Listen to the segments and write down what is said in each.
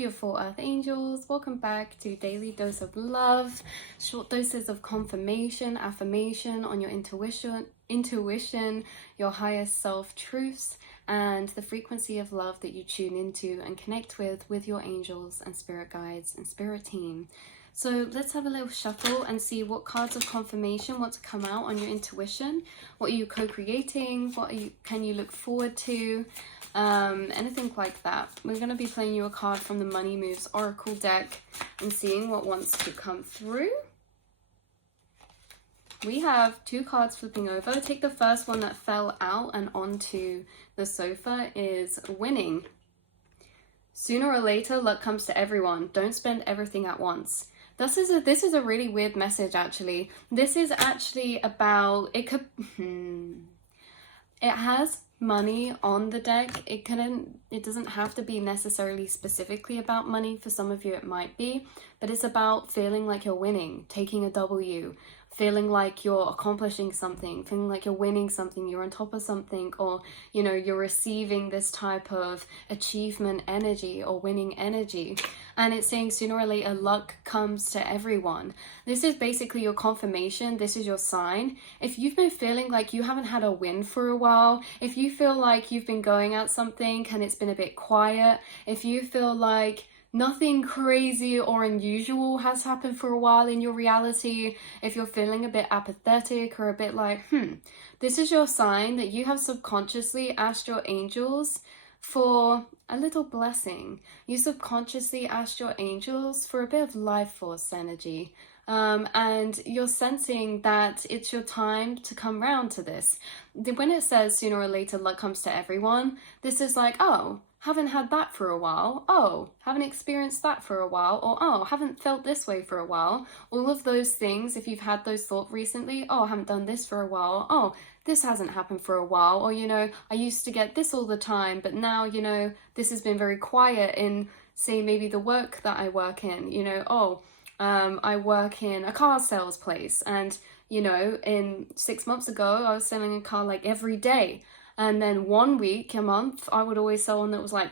beautiful earth angels, welcome back to Daily Dose of Love, short doses of confirmation, affirmation on your intuition, your highest self truths, and the frequency of love that you tune into and connect with your angels and spirit guides and spirit team. So let's have a little shuffle and see what cards of confirmation want to come out on your intuition. What are you co-creating? Can you look forward to? Anything like that. We're going to be playing you a card from the Money Moves Oracle deck and seeing what wants to come through. We have two cards flipping over. Take the first one that fell out and onto the sofa is winning. Sooner or later, luck comes to everyone. Don't spend everything at once. This is a really weird message, actually. This is actually about, it has money on the deck. It doesn't have to be necessarily specifically about money. For some of you it might be, but it's about feeling like you're winning, taking a W, feeling like you're accomplishing something, feeling like you're winning something, you're on top of something, or you're receiving this type of achievement energy or winning energy. And it's saying sooner or later luck comes to everyone. This is basically your confirmation. This is your sign. If you've been feeling like you haven't had a win for a while, if you feel like you've been going at something and it's been a bit quiet, if you feel like nothing crazy or unusual has happened for a while in your reality, if you're feeling a bit apathetic or a bit like, this is your sign that you have subconsciously asked your angels for a little blessing. You subconsciously asked your angels for a bit of life force energy. And you're sensing that it's your time to come round to this. When it says sooner or later luck comes to everyone, this is like, oh, haven't had that for a while. Oh, haven't experienced that for a while. Or, oh, haven't felt this way for a while. All of those things, if you've had those thoughts recently, oh, I haven't done this for a while. Oh, this hasn't happened for a while. Or, I used to get this all the time, but now, this has been very quiet in, say, maybe the work that I work in. I work in a car sales place, and in 6 months ago I was selling a car like every day, and then 1 week a month I would always sell one that was like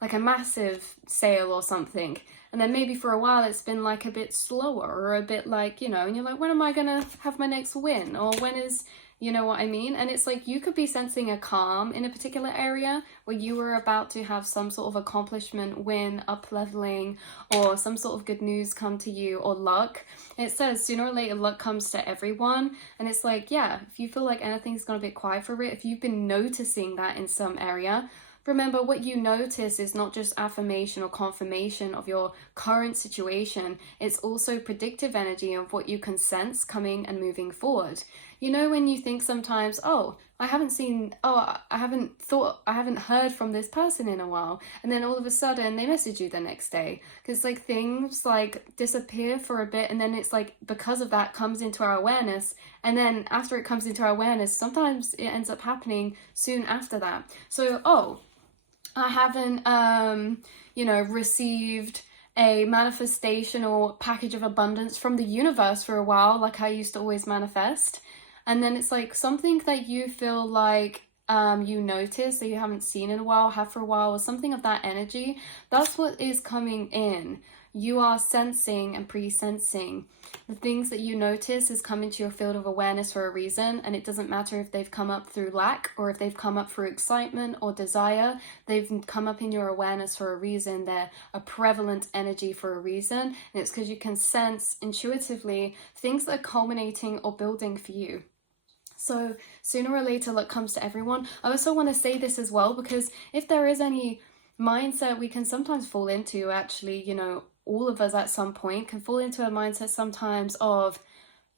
like a massive sale or something, and then maybe for a while it's been like a bit slower or a bit like and you're like, when am I gonna have my next win, or when is what I mean? And it's like you could be sensing a calm in a particular area where you were about to have some sort of accomplishment, win, up-leveling, or some sort of good news come to you, or luck. It says sooner or later luck comes to everyone. And it's like, yeah, if you feel like anything's gonna be quiet for it, if you've been noticing that in some area, remember, what you notice is not just affirmation or confirmation of your current situation, it's also predictive energy of what you can sense coming and moving forward. When you think sometimes, oh, I haven't heard from this person in a while, and then all of a sudden they message you the next day, because like things like disappear for a bit, and then it's like because of that comes into our awareness, and then after it comes into our awareness, sometimes it ends up happening soon after that. So, oh, I haven't, received a manifestation or package of abundance from the universe for a while, like I used to always manifest. And then it's like something that you feel like you notice that you haven't seen in a while, have for a while, or something of that energy. That's what is coming in. You are sensing and pre-sensing. The things that you notice is coming to your field of awareness for a reason, and it doesn't matter if they've come up through lack or if they've come up through excitement or desire. They've come up in your awareness for a reason. They're a prevalent energy for a reason, and it's because you can sense intuitively things that are culminating or building for you. So sooner or later luck comes to everyone. I also want to say this as well, because if there is any mindset we can sometimes fall into, actually, all of us at some point can fall into a mindset sometimes of,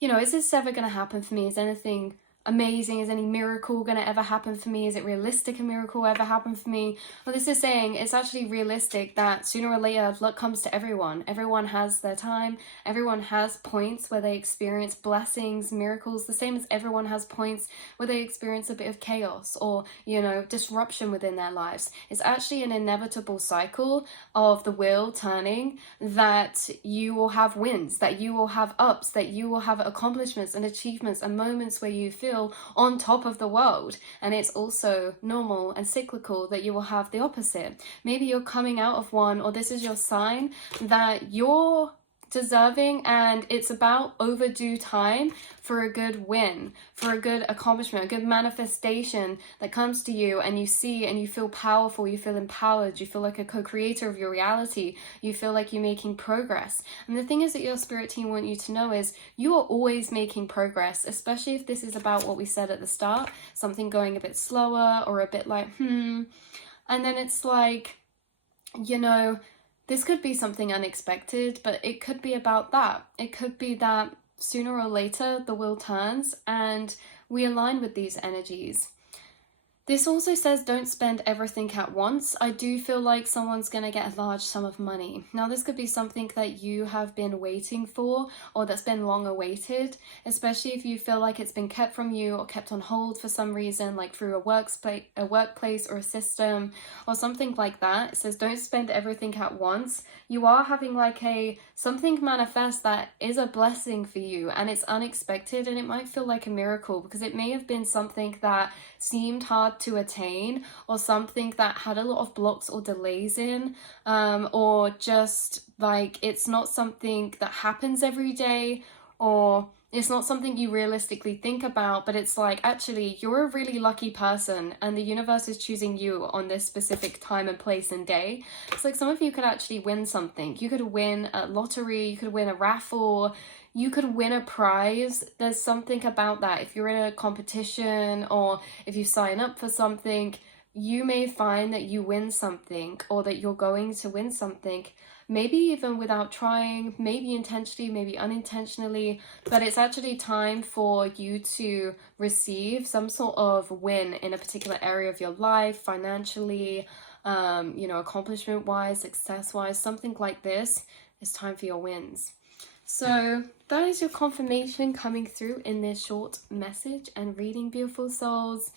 is this ever going to happen for me? Is anything amazing? Is any miracle going to ever happen for me? Is it realistic a miracle ever happen for me? Well, this is saying it's actually realistic that sooner or later luck comes to everyone. Everyone has their time. Everyone has points where they experience blessings, miracles, the same as everyone has points where they experience a bit of chaos or, disruption within their lives. It's actually an inevitable cycle of the wheel turning, that you will have wins, that you will have ups, that you will have accomplishments and achievements and moments where you feel feel on top of the world. And it's also normal and cyclical that you will have the opposite. Maybe you're coming out of one, or this is your sign that you're deserving and it's about overdue time for a good win, for a good accomplishment, a good manifestation that comes to you, and you see and you feel powerful, you feel empowered, you feel like a co-creator of your reality, you feel like you're making progress. And the thing is that your spirit team want you to know is you are always making progress, especially if this is about what we said at the start, something going a bit slower or a bit like and then it's like, you know, this could be something unexpected, but it could be about that. It could be that sooner or later the wheel turns and we align with these energies. This also says don't spend everything at once. I do feel like someone's going to get a large sum of money. Now, this could be something that you have been waiting for, or that's been long awaited, especially if you feel like it's been kept from you or kept on hold for some reason, like through a workplace or a system or something like that. It says don't spend everything at once. You are having like something manifest that is a blessing for you, and it's unexpected, and it might feel like a miracle because it may have been something that seemed hard to attain, or something that had a lot of blocks or delays in, or just like it's not something that happens every day, or it's not something you realistically think about, but it's like, actually, you're a really lucky person and the universe is choosing you on this specific time and place and day. It's like some of you could actually win something. You could win a lottery, you could win a raffle, you could win a prize. There's something about that. If you're in a competition or if you sign up for something, you may find that you win something, or that you're going to win something, maybe even without trying, maybe intentionally, maybe unintentionally, but it's actually time for you to receive some sort of win in a particular area of your life, financially, accomplishment wise, success wise, something like this. It's time for your wins. So that is your confirmation coming through in this short message and reading, beautiful souls.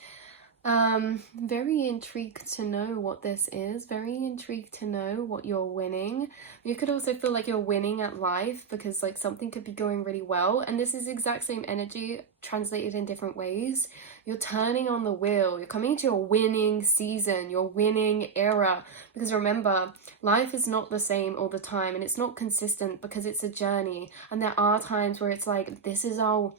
Very intrigued to know what this is, very intrigued to know what you're winning. You could also feel like you're winning at life because like something could be going really well, and this is the exact same energy translated in different ways. You're turning on the wheel, you're coming into your winning season, your winning era, because remember, life is not the same all the time, and it's not consistent because it's a journey, and there are times where it's like, this is our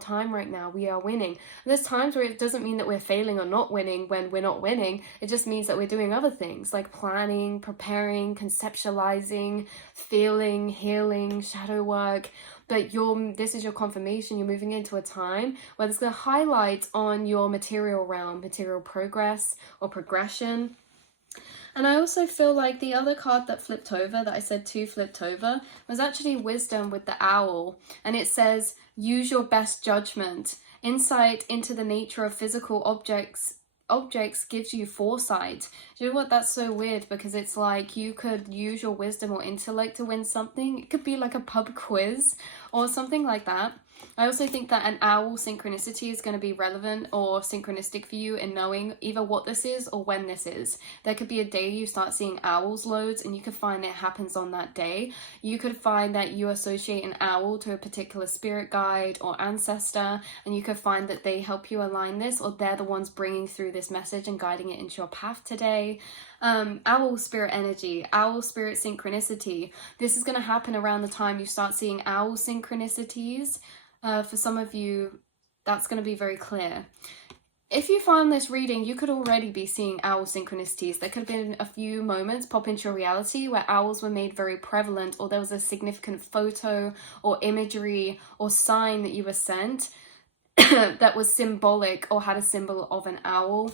time right now, we are winning. And there's times where it doesn't mean that we're failing or not winning when we're not winning. It just means that we're doing other things like planning, preparing, conceptualizing, feeling, healing, shadow work. But this is your confirmation. You're moving into a time where there's going to highlight on your material realm, material progress or progression. And I also feel like the other card that flipped over, that I said two flipped over, was actually wisdom with the owl. And it says, use your best judgment. Insight into the nature of physical objects gives you foresight. Do you know what? That's so weird, because it's like you could use your wisdom or intellect to win something. It could be like a pub quiz or something like that. I also think that an owl synchronicity is going to be relevant or synchronistic for you in knowing either what this is or when this is. There could be a day you start seeing owls loads, and you could find it happens on that day. You could find that you associate an owl to a particular spirit guide or ancestor, and you could find that they help you align this, or they're the ones bringing through this message and guiding it into your path today. Owl spirit energy, owl spirit synchronicity. This is going to happen around the time you start seeing owl synchronicities. For some of you, that's going to be very clear. If you found this reading, you could already be seeing owl synchronicities. There could have been a few moments pop into your reality where owls were made very prevalent, or there was a significant photo or imagery or sign that you were sent that was symbolic or had a symbol of an owl.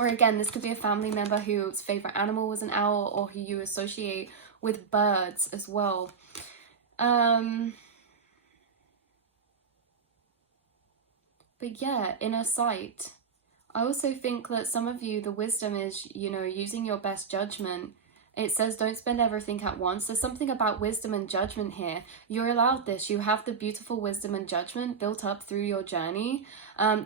Or again, this could be a family member whose favorite animal was an owl, or who you associate with birds as well. But yeah, inner sight. I also think that some of you, the wisdom is, using your best judgment It says don't spend everything at once. There's something about wisdom and judgment here. You're allowed this. You have the beautiful wisdom and judgment built up through your journey.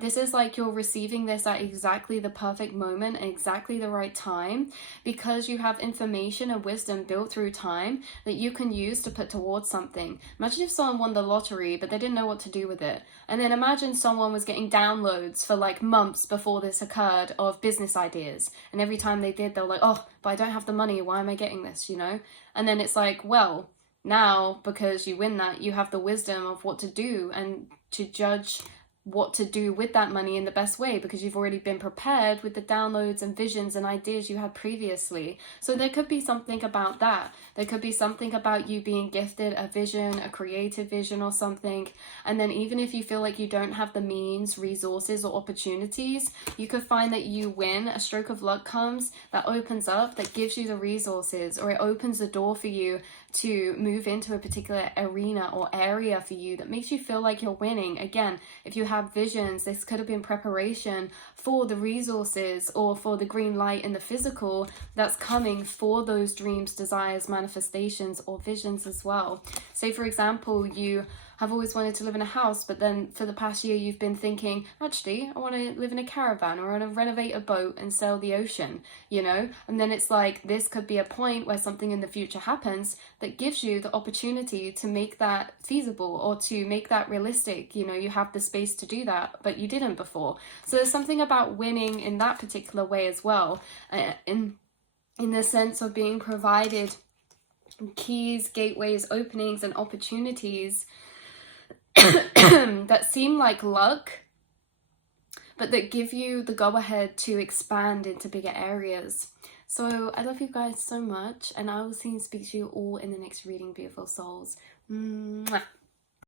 This is like you're receiving this at exactly the perfect moment, exactly the right time, because you have information and wisdom built through time that you can use to put towards something. Imagine if someone won the lottery, but they didn't know what to do with it. And then imagine someone was getting downloads for like months before this occurred of business ideas. And every time they did, they were like, oh, but I don't have the money. Why am I getting this, you know? And then it's like, well, now because you win that, you have the wisdom of what to do and to judge what to do with that money in the best way, because you've already been prepared with the downloads and visions and ideas you had previously. So there could be something about that. There could be something about you being gifted a vision, a creative vision or something. And then even if you feel like you don't have the means, resources or opportunities, you could find that you win, a stroke of luck comes that opens up, that gives you the resources, or it opens the door for you to move into a particular arena or area for you that makes you feel like you're winning. Again, if you have visions, this could have been preparation for the resources or for the green light in the physical that's coming for those dreams, desires, manifestations or visions as well. Say for example, you have always wanted to live in a house, but then for the past year you've been thinking, actually I want to live in a caravan, or I want to renovate a boat and sail the ocean, you know? And then it's like, this could be a point where something in the future happens that gives you the opportunity to make that feasible or to make that realistic. You know, you have the space to do that, but you didn't before. So there's something about winning in that particular way as well, in the sense of being provided keys, gateways, openings and opportunities that seem like luck, but that give you the go-ahead to expand into bigger areas. So I love you guys so much, and I will see and speak to you all in the next reading, beautiful souls. Mwah.